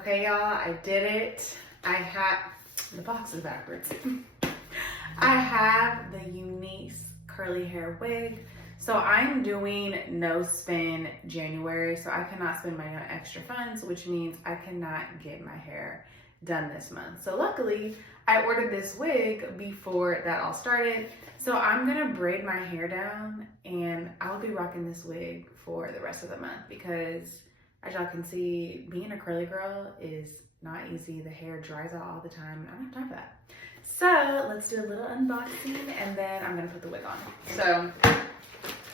Okay, y'all, I did it. The box is backwards. I have the UNice curly hair wig. So I'm doing no spend January, so I cannot spend my own extra funds, which means I cannot get my hair done this month. So luckily, I ordered this wig before that all started. So I'm gonna braid my hair down and I'll be rocking this wig for the rest of the month because as y'all can see, being a curly girl is not easy. The hair dries out all the time. I don't have time for that. So let's do a little unboxing and then I'm gonna put the wig on. So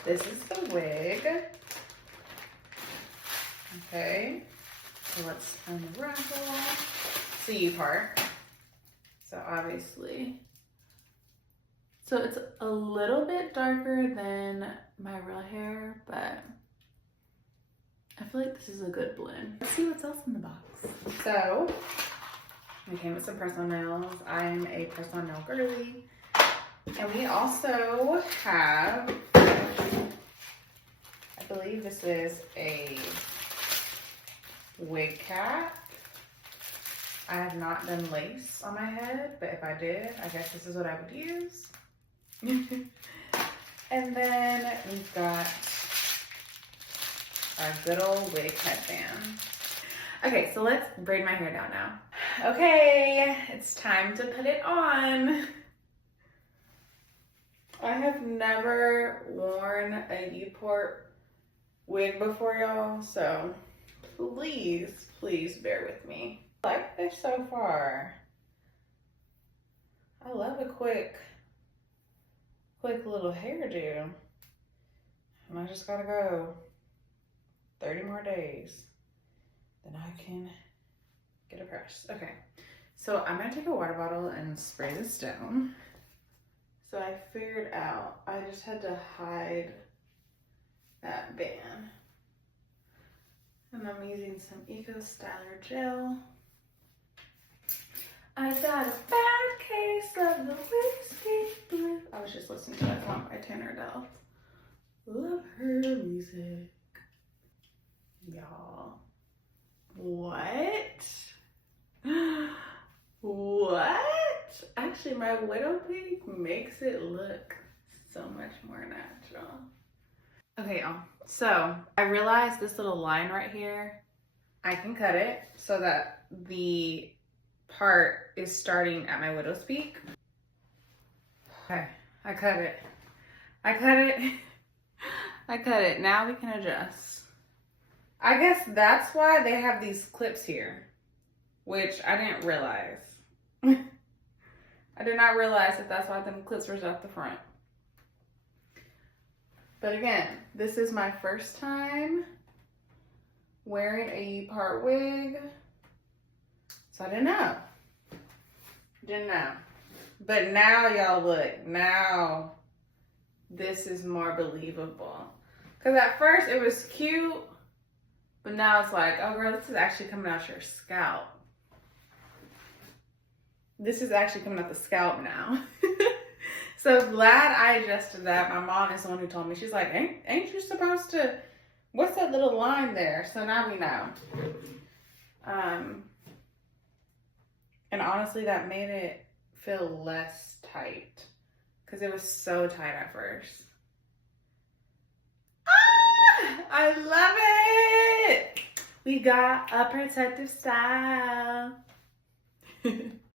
this is the wig. Okay, so let's unravel. The part. So obviously, so it's a little bit darker than my real hair, but I feel like this is a good blend. Let's see what's else in the box. So we came with some personal nails. I'm a personal nail girly. And we also have, I believe this is a wig cap. I have not done lace on my head, but if I did, I guess this is what I would use. And then we've got our good old wig headband. Okay, so let's braid my hair down now. Okay, it's time to put it on. I have never worn a VPart wig before, y'all, so please bear with me. I like this so far. I love a quick little hairdo. And I just gotta go 30 more days. Then I can get a brush. Okay, so I'm gonna take a water bottle and spray this down. So I figured out I just had to hide that band. And I'm using some Eco Styler gel. I got a bad case of the whiskey blue. I was just listening to that song by Tanner Dell. Love her music. Y'all. What? What? Actually, my widow pink makes it look so much more natural. Okay, y'all. So I realized this little line right here, I can cut it so that the part is starting at my widow's peak. Okay, I cut it. I cut it. Now we can adjust. I guess that's why they have these clips here, which I didn't realize. I did not realize that that's why them clips were at the front. But again, this is my first time wearing a UPart wig. So I didn't know. But now y'all look, now this is more believable. Cause at first it was cute, but now it's like, oh girl, this is actually coming out your scalp. This is actually coming out the scalp now. So glad I adjusted that. My mom is the one who told me. She's like, ain't you supposed to, what's that little line there? So now we know. And honestly, that made it feel less tight because it was so tight at first. Ah, I love it. We got a protective style.